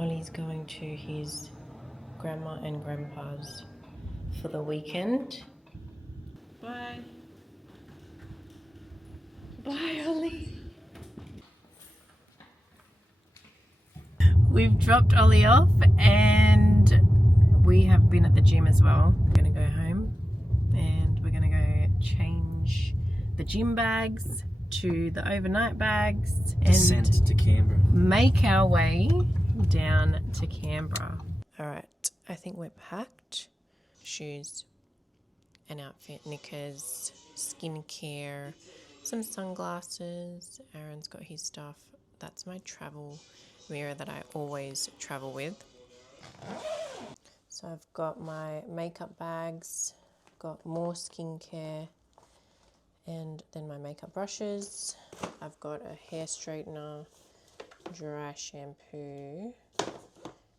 Ollie's going to his grandma and grandpa's for the weekend. Bye. Bye, Ollie. We've dropped Ollie off and we have been at the gym as well. We're going to go home and we're going to go change the gym bags to the overnight bags and descent to Canberra. Make our way down to Canberra. Alright, I think we're packed. Shoes, an outfit, knickers, skincare, some sunglasses. Aaron's got his stuff. That's my travel mirror that I always travel with. So I've got my makeup bags, got more skincare, and then my makeup brushes. I've got a hair straightener, dry shampoo,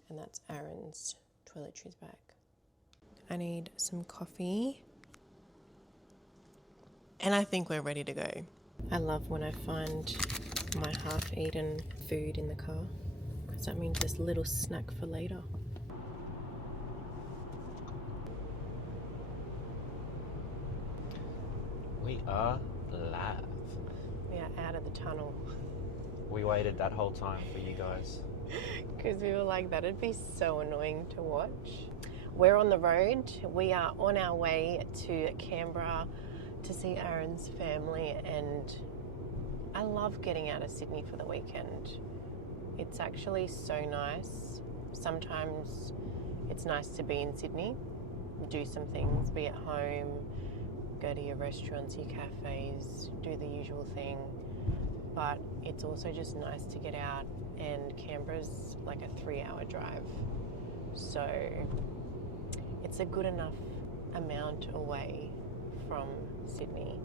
and that's Aaron's toiletries bag. I need some coffee, and I think we're ready to go. I love when I find my half-eaten food in the car, because that means there's a little snack for later. We are live. We are out of the tunnel. We waited that whole time for you guys. Because we were like, that'd be so annoying to watch. We're on the road. We are on our way to Canberra to see Aaron's family, and I love getting out of Sydney for the weekend. It's actually so nice. Sometimes it's nice to be in Sydney, do some things, be at home, go to your restaurants, your cafes, do the usual thing. But it's also just nice to get out, and Canberra's like a 3-hour drive. So it's a good enough amount away from Sydney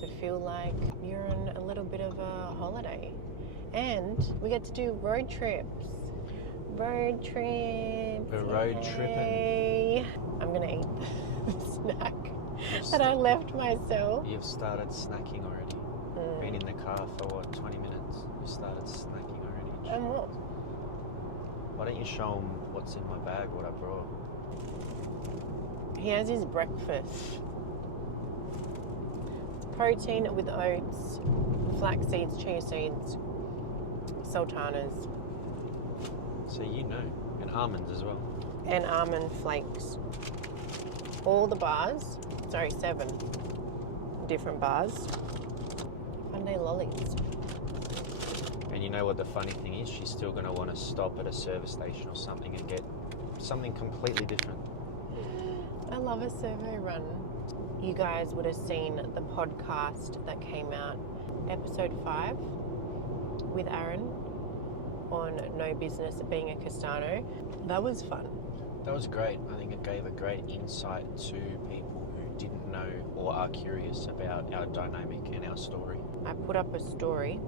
to feel like you're on a little bit of a holiday. And we get to do road trips. Road trips. We're road tripping. I'm going to eat the snack that I left myself. You've started snacking already. Been in the car for what, 20 minutes? You started snacking already. And what? Why don't you show them what's in my bag, what I brought? He has his breakfast. Protein with oats, flax seeds, chia seeds, sultanas. So you know, and almonds as well. And almond flakes. All the bars, 7 different bars. Funday lollies. And you know what the funny thing is? She's still going to want to stop at a service station or something and get something completely different. I love a survey run. You guys would have seen the podcast that came out, episode 5, with Aaron on no business being a Castano. That was fun. That was great. I think it gave a great insight to people who didn't know or are curious about our dynamic and our story. I put up a story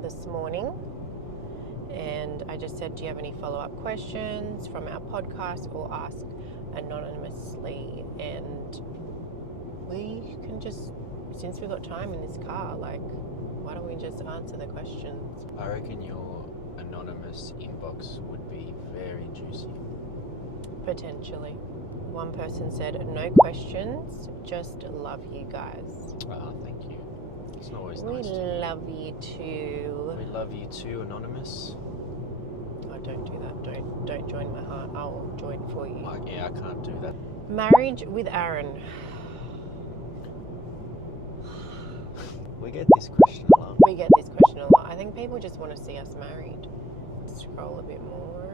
this morning and I just said, do you have any follow-up questions from our podcast, or ask anonymously? And we can just, since we've got time in this car, like, why don't we just answer the questions? I reckon your anonymous inbox would be very juicy. Potentially. One person said, no questions, just love you guys. Oh, thank you. It's not always We nice to love you too. We love you too, Anonymous. Oh, don't do that. Don't join my heart. I'll join for you. Yeah, I can't do that. Marriage with Aaron. We get this question a lot. We get this question a lot. I think people just want to see us married. Scroll a bit more.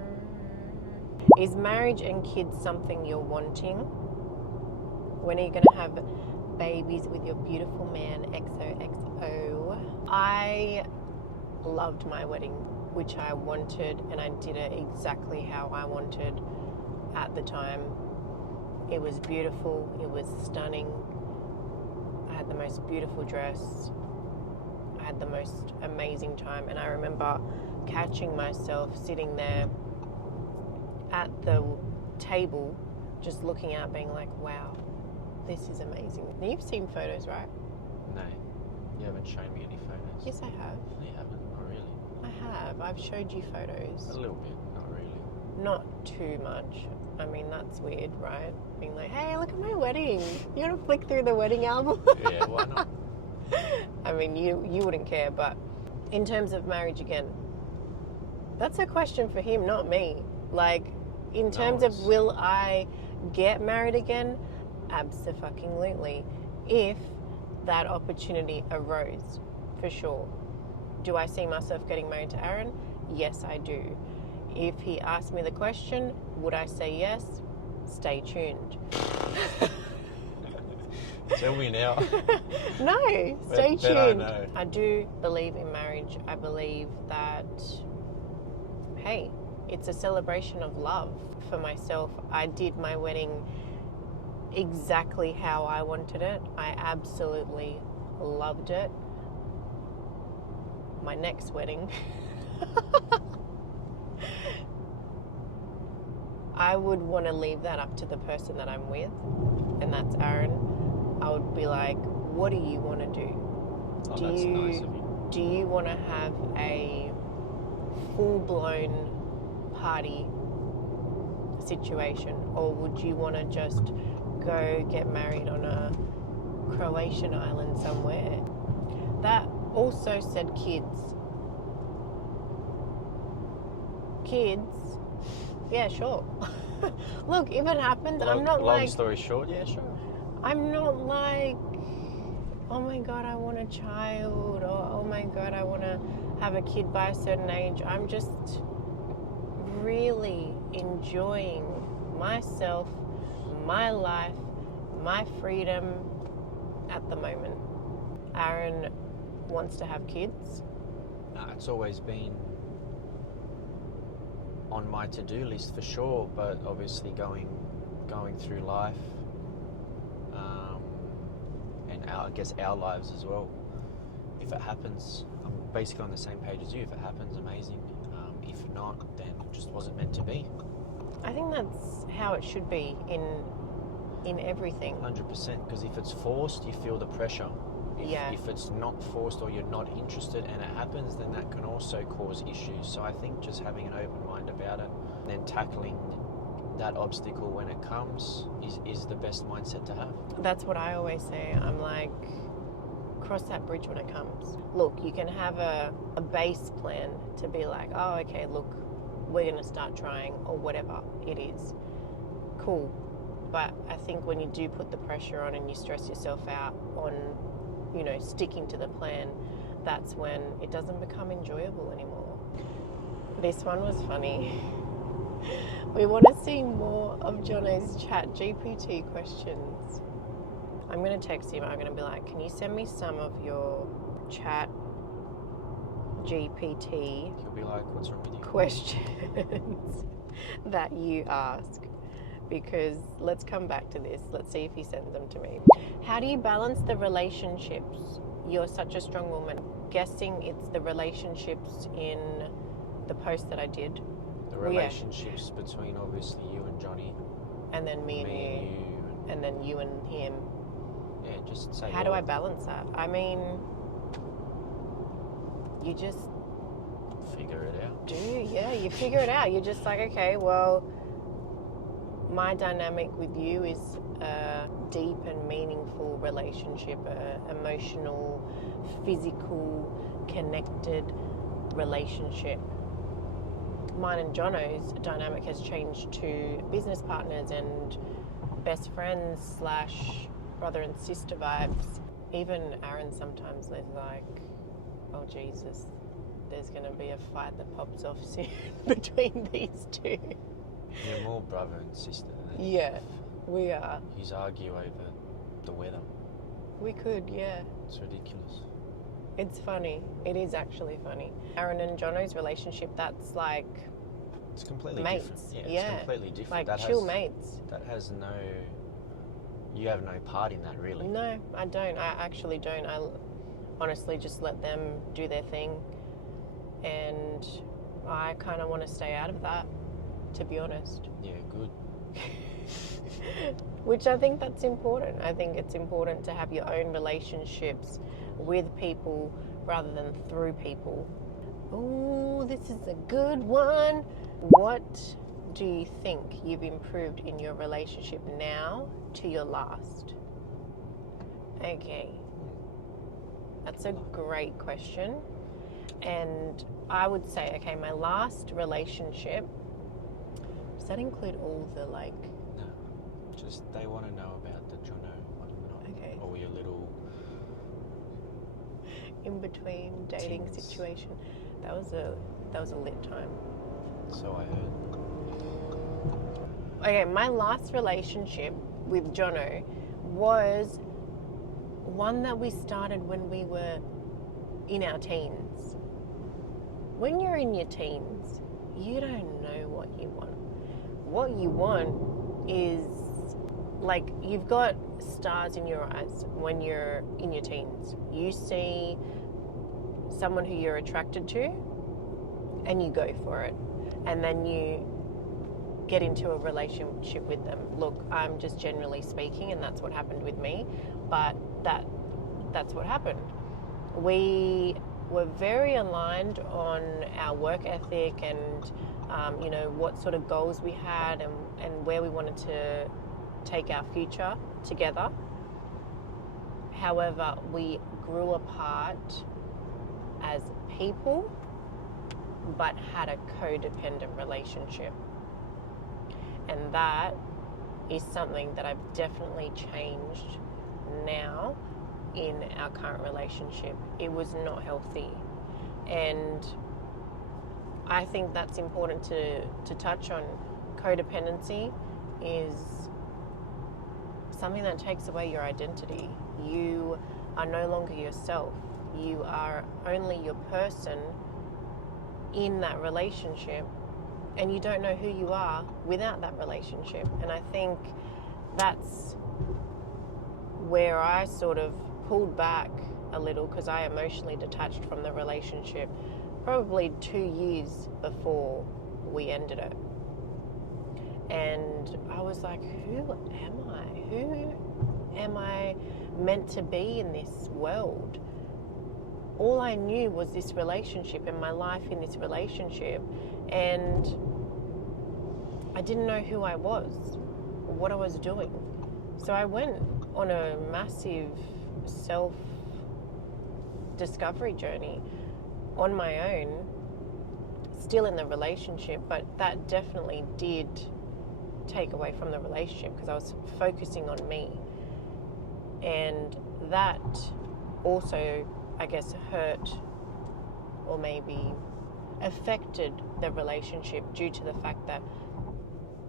Is marriage and kids something you're wanting? When are you going to have babies with your beautiful man, XOXO? I loved my wedding, which I wanted, and I did it exactly how I wanted at the time. It was beautiful. It was stunning. I had the most beautiful dress. I had the most amazing time, and I remember catching myself sitting there at the table just looking out, being like, wow, this is amazing. Now, you've seen photos, right? No, you haven't shown me any photos. Yes, I have. No, you haven't. Oh, really? I have. have. I've showed you photos. A little bit, not really. Not too much. I mean, that's weird, right? Being like, hey, look at my wedding. You want to flick through the wedding album? Yeah, why not? I mean, you wouldn't care, but in terms of marriage again, that's a question for him, not me. Like, in terms of will I get married again? Abso-fucking-lutely. If that opportunity arose, for sure. Do I see myself getting married to Aaron? Yes, I do. If he asked me the question, would I say yes? Stay tuned. Tell me now. No, stay tuned. I know. I do believe in marriage. I believe that, hey, it's a celebration of love. For myself, I did my wedding exactly how I wanted it. I absolutely loved it. My next wedding, I would want to leave that up to the person that I'm with, and that's Aaron. I would be like, what do you want to do? Oh, that's nice of you. Do you want to have a full-blown party situation, or would you want to just go get married on a Croatian island somewhere? That also said kids. Kids, yeah, sure. Look, if it happens, I'm not long like... story short, yeah, sure. I'm not like, oh my God, I want a child, or oh my God, I want to have a kid by a certain age. I'm just really enjoying myself, my life, my freedom at the moment. Aaron wants to have kids. It's always been on my to-do list for sure, but obviously going through life, and I guess our lives as well. If it happens, I'm basically on the same page as you. If it happens, amazing. If not, then it just wasn't meant to be. I think that's how it should be in everything. 100%, because if it's forced, you feel the pressure. If it's not forced or you're not interested and it happens, then that can also cause issues. So I think just having an open mind about it and then tackling that obstacle when it comes is the best mindset to have. That's what I always say. I'm like, cross that bridge when it comes. Look, you can have a base plan to be like, oh, okay, look, we're going to start trying, or whatever it is. Cool. But I think when you do put the pressure on and you stress yourself out on, you know, sticking to the plan, that's when it doesn't become enjoyable anymore. This one was funny. We want to see more of Jono's chat GPT questions. I'm going to text him. I'm going to be like, can you send me some of your chat GPT He'll be like, what's wrong with you? questions that you ask? Because let's come back to this. Let's see if he sends them to me. How do you balance the relationships? You're such a strong woman. Guessing it's the relationships in the post that I did. The relationships between obviously you and Johnny. And then me and you. And then you and him. Yeah, just say. How do I balance that? I mean, you just figure it out. You figure it out. You're just like, okay, well, my dynamic with you is a deep and meaningful relationship, a emotional, physical, connected relationship. Mine and Jono's dynamic has changed to business partners and best friends / brother and sister vibes. Even Aaron sometimes is like, oh Jesus, there's going to be a fight that pops off soon between these two. You're more brother and sister than Yeah, we are. You argue over the weather. We could, yeah. It's ridiculous. It's funny. It is actually funny. Aaron and Jono's relationship, that's like... It's completely mates. different. Yeah, it's completely different. Like that chill mates. That has no... You have no part in that, really. No, I don't. I actually don't. I honestly just let them do their thing. And I kind of want to stay out of that, to be honest. Yeah, good. Which I think that's important. I think it's important to have your own relationships with people rather than through people. Ooh, this is a good one. What do you think you've improved in your relationship now to your last? Okay. That's a great question. And I would say, okay, my last relationship, does that include all the like... No, just they want to know about the Jono one, not okay. all your little... in-between dating things. situation. That was a lit time. So I heard. Okay, my last relationship with Jono was one that we started when we were in our teens. When you're in your teens, you don't know what you want. What you want is, like, you've got stars in your eyes when you're in your teens. You see someone who you're attracted to and you go for it. And then you get into a relationship with them. Look, I'm just generally speaking, and that's what happened with me, but that's what happened. We were very aligned on our work ethic and what sort of goals we had and where we wanted to take our future together. However, we grew apart as people, but had a codependent relationship. And that is something that I've definitely changed now in our current relationship. It was not healthy. And I think that's important to touch on. Codependency is something that takes away your identity. You are no longer yourself. You are only your person in that relationship, and you don't know who you are without that relationship. And I think that's where I sort of pulled back a little, because I emotionally detached from the relationship probably 2 years before we ended it. And I was like, who am I? Who am I meant to be in this world? All I knew was this relationship and my life in this relationship, and I didn't know who I was or what I was doing. So I went on a massive self-discovery journey on my own, still in the relationship, but that definitely did take away from the relationship because I was focusing on me. And that also, I guess, hurt or maybe affected the relationship due to the fact that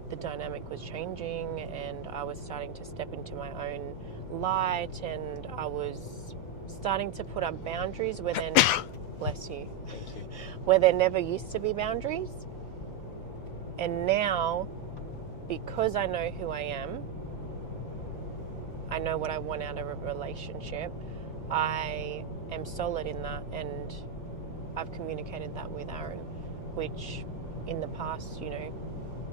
the dynamic was changing and I was starting to step into my own light, and I was starting to put up boundaries where then bless you. Thank you. Where there never used to be boundaries. And now, because I know who I am, I know what I want out of a relationship, I am solid in that, and I've communicated that with Aaron, which in the past,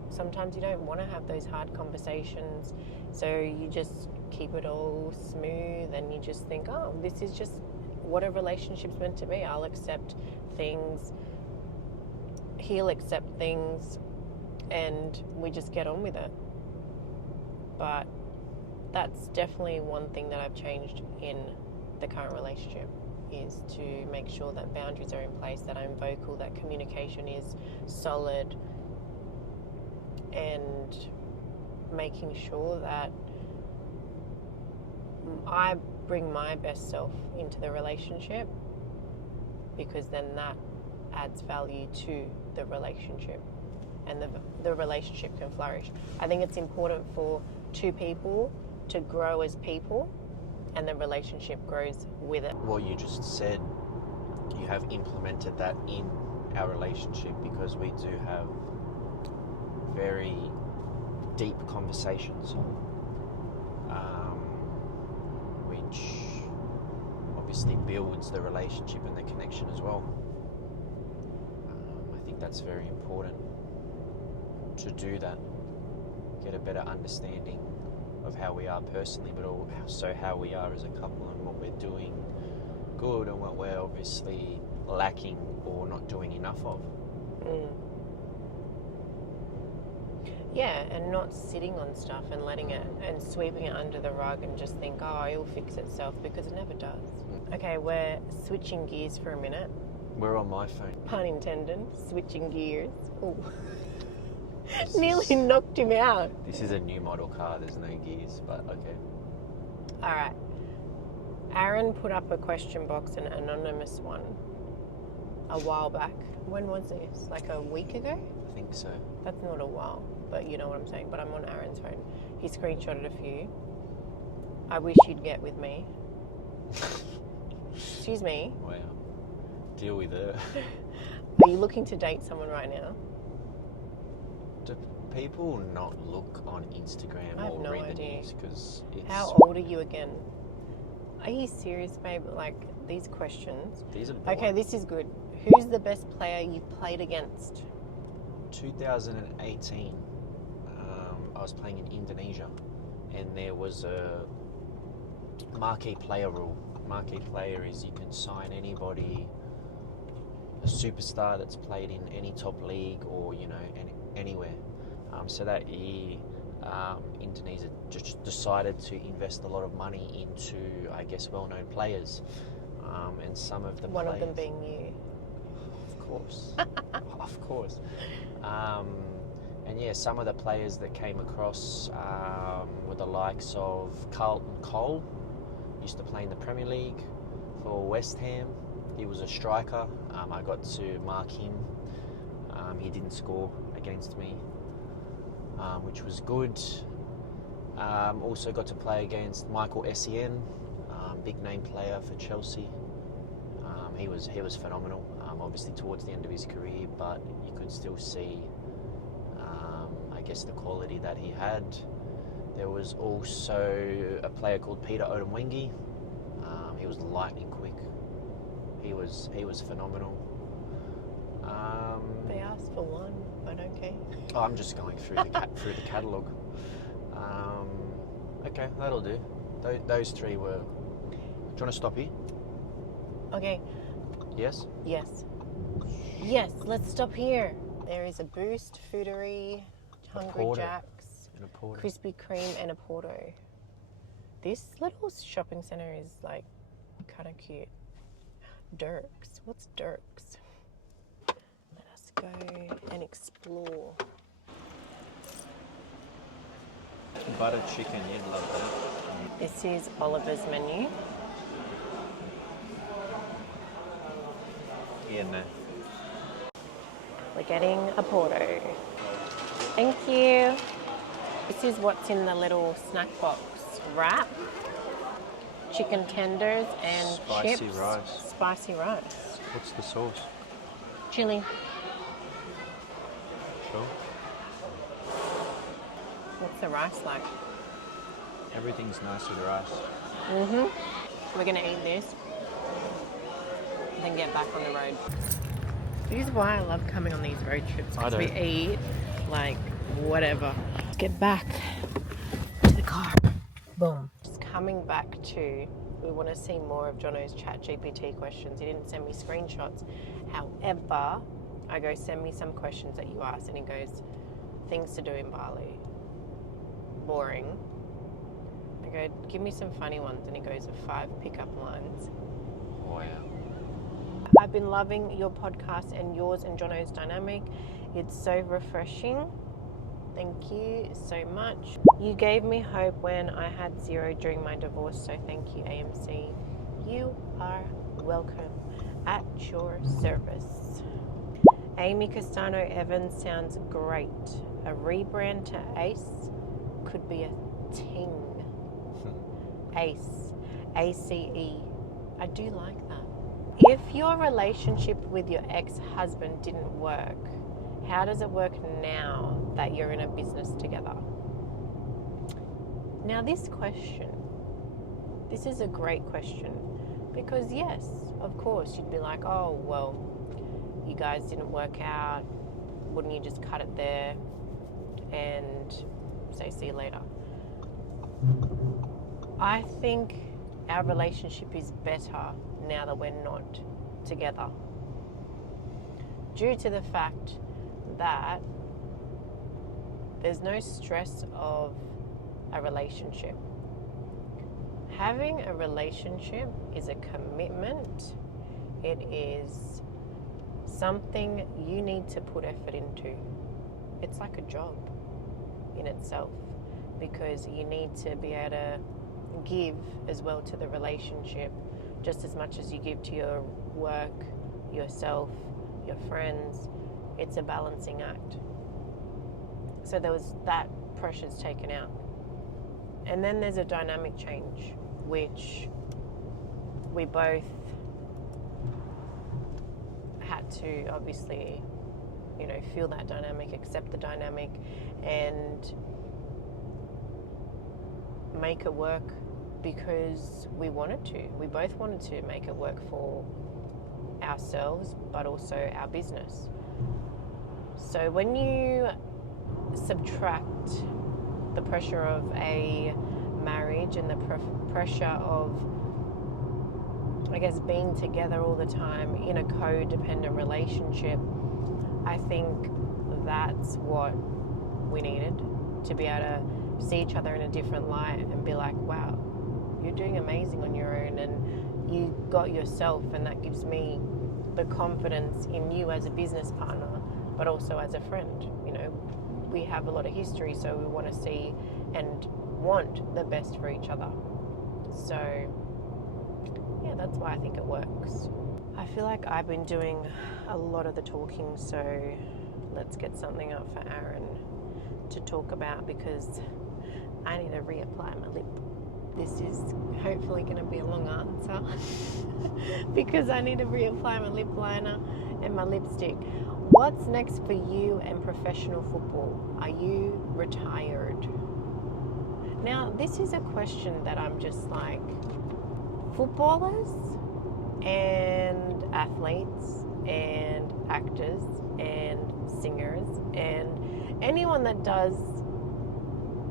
sometimes you don't want to have those hard conversations, so you just keep it all smooth and you just think, oh, this is just what a relationship's meant to be. I'll accept things, he'll accept things, and we just get on with it. But that's definitely one thing that I've changed in the current relationship, is to make sure that boundaries are in place, that I'm vocal, that communication is solid, and making sure that I bring my best self into the relationship, because then that adds value to the relationship and the relationship can flourish. I think it's important for two people to grow as people, and the relationship grows with it. What you just said, you have implemented that in our relationship, because we do have very deep conversations, which obviously builds the relationship and the connection as well. I think that's very important to do that, get a better understanding of how we are personally, but also how we are as a couple and what we're doing good and what we're obviously lacking or not doing enough of. Yeah, and not sitting on stuff and letting it and sweeping it under the rug and just think, oh, it'll fix itself, because it never does. Okay, we're switching gears for a minute. We're on my phone. Pun intended, switching gears. Ooh. Nearly knocked him out. This is a new model car, there's no gears, but okay. All right. Aaron put up a question box, an anonymous one, a while back. When was this? Like a week ago? I think so. That's not a while, but you know what I'm saying. But I'm on Aaron's phone. He screenshotted a few. I wish you'd get with me. Excuse me. Wow. Deal with her. Are you looking to date someone right now? Do people not look on Instagram or no read the idea. news? Because it's... How old are you again? Are you serious, babe? Like, these questions. These are boring. Okay, this is good. Who's the best player you've played against? 2018, I was playing in Indonesia, and there was a marquee player rule. Marquee player is you can sign anybody, a superstar that's played in any top league or, you know, anywhere. So that year, Indonesia just decided to invest a lot of money into, I guess, well-known players. And some of the One of them being you. Of course. Of course. And yeah, some of the players that came across were the likes of Carlton Cole, used to play in the Premier League for West Ham. He was a striker. I got to mark him. He didn't score against me, which was good. Also got to play against Michael Essien, big name player for Chelsea. He was phenomenal. Obviously towards the end of his career, but you could still see, I guess, the quality that he had. There was also a player called Peter Odemwingie. He was lightning quick. He was phenomenal. They asked for one, but okay. Oh, I'm just going through through the catalogue. Okay, that'll do. Those three were. Do you want to stop here? Okay. Yes? Yes. Yes, let's stop here. There is a Boost, Foodery, Hungry Jack's, and a Porto. Krispy Kreme, and a Porto. This little shopping centre is like kind of cute. Dirk's. What's Dirk's? Let us go and explore. Butter chicken, you'd love that. This is Oliver's menu. Yeah, no. We're getting a Porto. Thank you. This is what's in the little snack box. Wrap, chicken tenders, and Spicy chips. rice. Spicy rice. What's the sauce? Chili. Sure. What's the rice like? Everything's nice with rice. We're gonna eat this, then get back on the road. This is why I love coming on these road trips, because we eat like whatever. Let's get back to the car. Boom. Just coming back to, we want to see more of Jono's ChatGPT questions. He didn't send me screenshots. However, I go, send me some questions that you asked, and he goes, things to do in Bali. Boring. I go, give me some funny ones, and he goes, 5 pickup lines. Wow. I've been loving your podcast and yours and Jono's dynamic. It's so refreshing. Thank you so much. You gave me hope when I had 0 during my divorce, so thank you, AMC. You are welcome. At your service. Amy Castano Evans sounds great. A rebrand to Ace could be a ting. Ace. ACE. I do like that. If your relationship with your ex-husband didn't work, how does it work now that you're in a business together? Now this is a great question, because yes, of course, you'd be like, oh, well, you guys didn't work out, wouldn't you just cut it there and say see you later? I think our relationship is better now that we're not together. due to the fact that there's no stress of a relationship. Having a relationship is a commitment. It is something you need to put effort into. It's like a job in itself, because you need to be able to give as well to the relationship, just as much as you give to your work, yourself, your friends. It's a balancing act. So there was that pressure's taken out. And then there's a dynamic change, which we both had to obviously, feel that dynamic, accept the dynamic, and make it work, because we wanted to. We both wanted to make it work for ourselves, but also our business. So when you subtract the pressure of a marriage and the pressure of, I guess, being together all the time in a codependent relationship, I think that's what we needed, to be able to see each other in a different light and be like, wow, you're doing amazing on your own, and you got yourself, and that gives me the confidence in you as a business partner, but also as a friend. We have a lot of history, so we want to see and want the best for each other. So yeah, that's why I think it works. I feel like I've been doing a lot of the talking, so let's get something up for Aaron to talk about, because I need to reapply my lip. This is hopefully going to be a long answer because I need to reapply my lip liner and my lipstick. What's next for you and professional football? Are you retired? Now, this is a question that I'm just like, footballers and athletes and actors and singers and anyone that does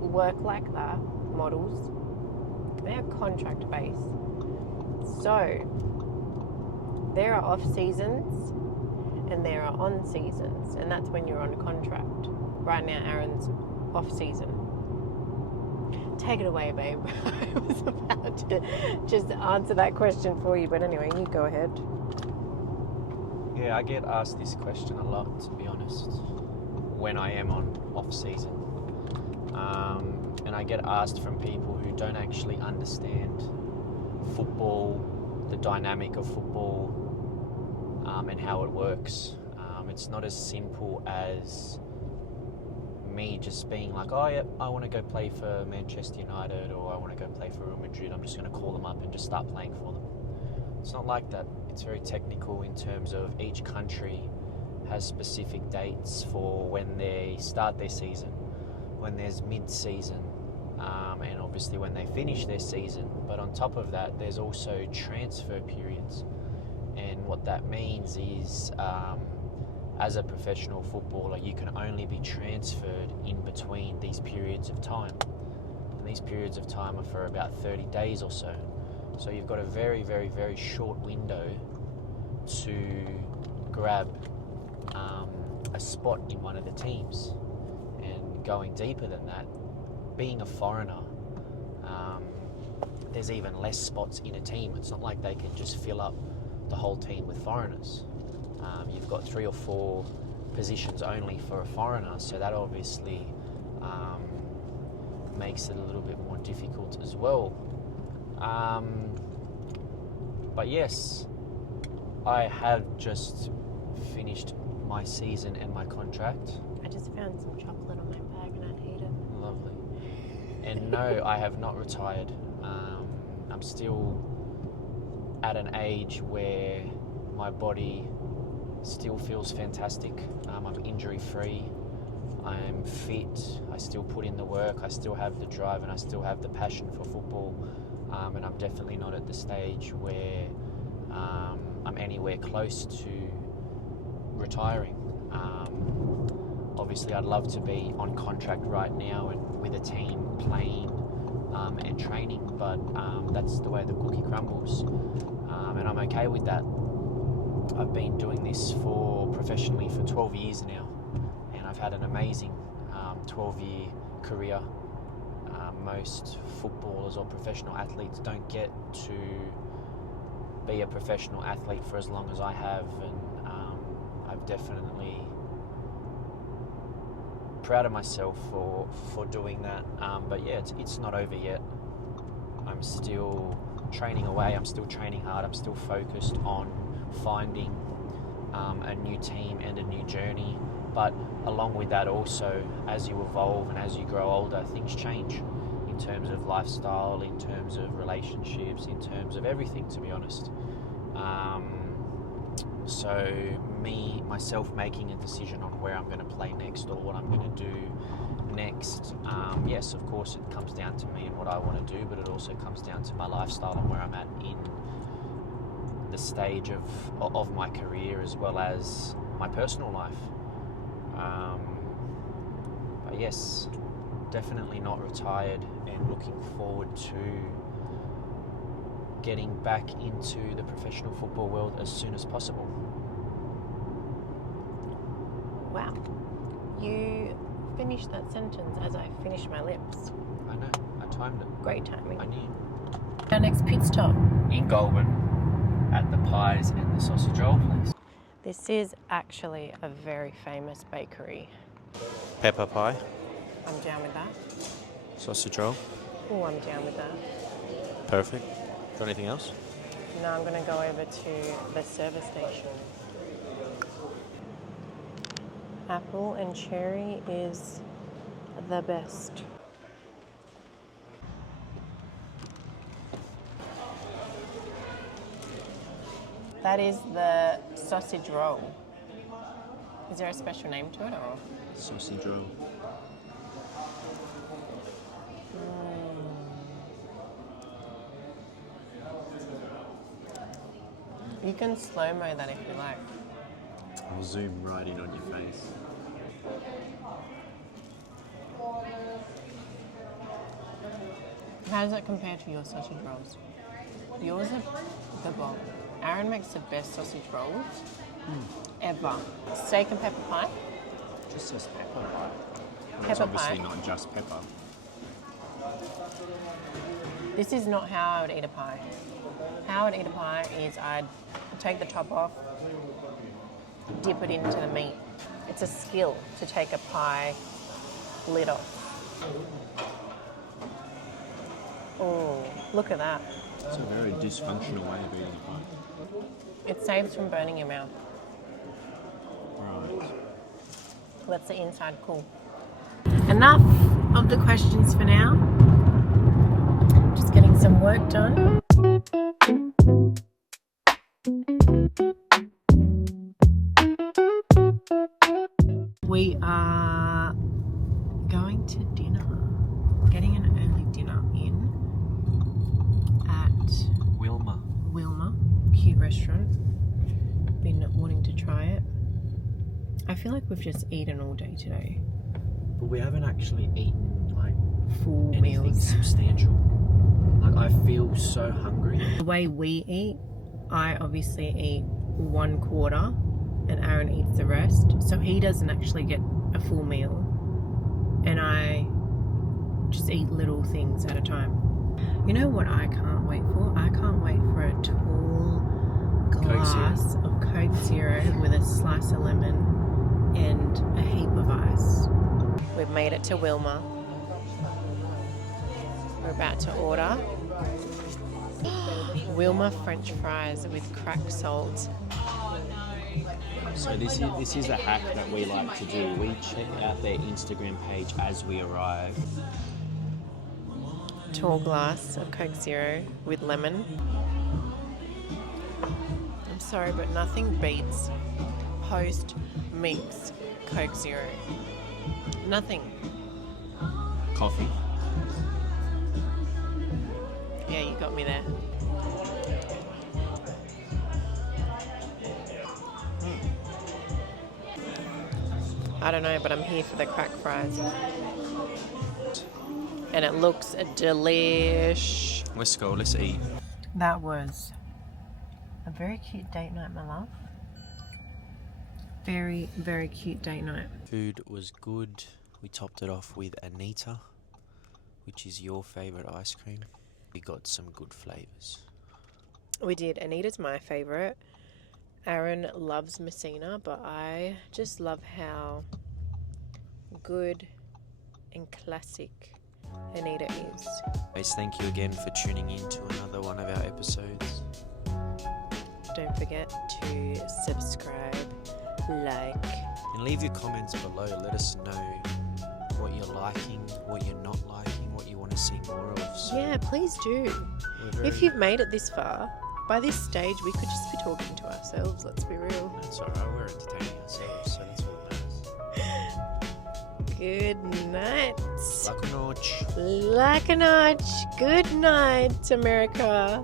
work like that, models, they're contract based. So there are off seasons and there are on seasons, and that's when you're on contract. Right now, Aaron's off season. Take it away, babe. I was about to just answer that question for you, but anyway, you go ahead. Yeah, I get asked this question a lot, to be honest, when I am on off season. And I get asked from people who don't actually understand football, the dynamic of football, and how it works. It's not as simple as me just being like, oh yeah, I want to go play for Manchester United, or I want to go play for Real Madrid. I'm just going to call them up and just start playing for them. It's not like that. It's very technical in terms of each country has specific dates for when they start their season, when there's mid-season, and obviously when they finish their season. But on top of that, there's also transfer periods. And what that means is, as a professional footballer, you can only be transferred in between these periods of time. And these periods of time are for about 30 days or so. So you've got a very, very, very short window to grab a spot in one of the teams. And going deeper than that, being a foreigner, there's even less spots in a team. It's not like they can just fill up the whole team with foreigners. You've got 3 or 4 positions only for a foreigner, so that obviously makes it a little bit more difficult as well. But yes, I have just finished my season and my contract. I just found some chocolate on my bag and I'd eat it. Lovely. And no, I have not retired. I'm still at an age where my body still feels fantastic. I'm injury free. I'm fit. I still put in the work. I still have the drive and I still have the passion for football. And I'm definitely not at the stage where I'm anywhere close to retiring. Obviously, I'd love to be on contract right now and with a team playing and training, but that's the way the cookie crumbles. And I'm okay with that. I've been doing this professionally for 12 years now, and I've had an amazing 12-year career. Most footballers or professional athletes don't get to be a professional athlete for as long as I have, and I've definitely proud of myself for doing that. But yeah, it's not over yet. I'm still training away, I'm still training hard, I'm still focused on finding a new team and a new journey. But along with that also, as you evolve and as you grow older, things change in terms of lifestyle, in terms of relationships, in terms of everything, to be honest. So myself making a decision on where I'm going to play next or what I'm going to do next, yes, of course it comes down to me and what I want to do, but it also comes down to my lifestyle and where I'm at in the stage of my career, as well as my personal life. But yes, definitely not retired, and looking forward to getting back into the professional football world as soon as possible. Wow. You finished that sentence as I finished my lips. I know, I timed it. Great timing. I knew. Our next pit stop. In Goulburn, at the pies and the sausage roll place. This is actually a very famous bakery. Pepper pie. I'm down with that. Sausage roll. Oh, I'm down with that. Perfect. Got anything else? Now I'm going to go over to the service station. Apple and cherry is the best. That is the sausage roll. Is there a special name to it, or? Sausage roll. You can slow-mo that if you like. I'll zoom right in on your face. How does that compare to your sausage rolls? Yours are the bomb. Aaron makes the best sausage rolls ever. Steak and pepper pie? Just says pepper pie. Pepper It's obviously pie. not just pepper. This is not how I would eat a pie. How I would eat a pie is I'd take the top off, dip it into the meat. It's a skill to take a pie lid off. Oh, look at that. It's a very dysfunctional way of eating a pie. It saves from burning your mouth. Right. Lets the inside cool. Enough of the questions for now. Just getting some work done. We are going to dinner. Getting an early dinner in at Wilma. Cute restaurant. Been wanting to try it. I feel like we've just eaten all day today. But we haven't actually eaten like Full anything meals. substantial. Like, I feel so hungry. The way we eat, I obviously eat 1/4 and Aaron eats the rest. So he doesn't actually get a full meal. And I just eat little things at a time. You know what I can't wait for? I can't wait for a tall glass of Coke Zero with a slice of lemon and a heap of ice. We've made it to Wilma. We're about to order Wilma French fries with cracked salt. So this is a hack that we like to do. We check out their Instagram page as we arrive. Tall glass of Coke Zero with lemon. I'm sorry, but nothing beats post-mix Coke Zero. Nothing. Coffee. Yeah, you got me there. I don't know, but I'm here for the crack fries. And it looks delish. Let's go, let's eat. That was a very cute date night, my love. Very, very cute date night. Food was good. We topped it off with Anita, which is your favourite ice cream. We got some good flavours. We did. Anita's my favourite. Aaron loves Messina, but I just love how good and classic Anita is. Guys, thank you again for tuning in to another one of our episodes. Don't forget to subscribe, like, and leave your comments below. Let us know what you're liking, what you're not liking, what you want to see more of. So yeah, please do. If you've made it this far, by this stage we could just be talking to ourselves, let's be real. That's alright, we're entertaining ourselves, so that's what matters. Good night. Like a notch. Like a notch. Good night, America.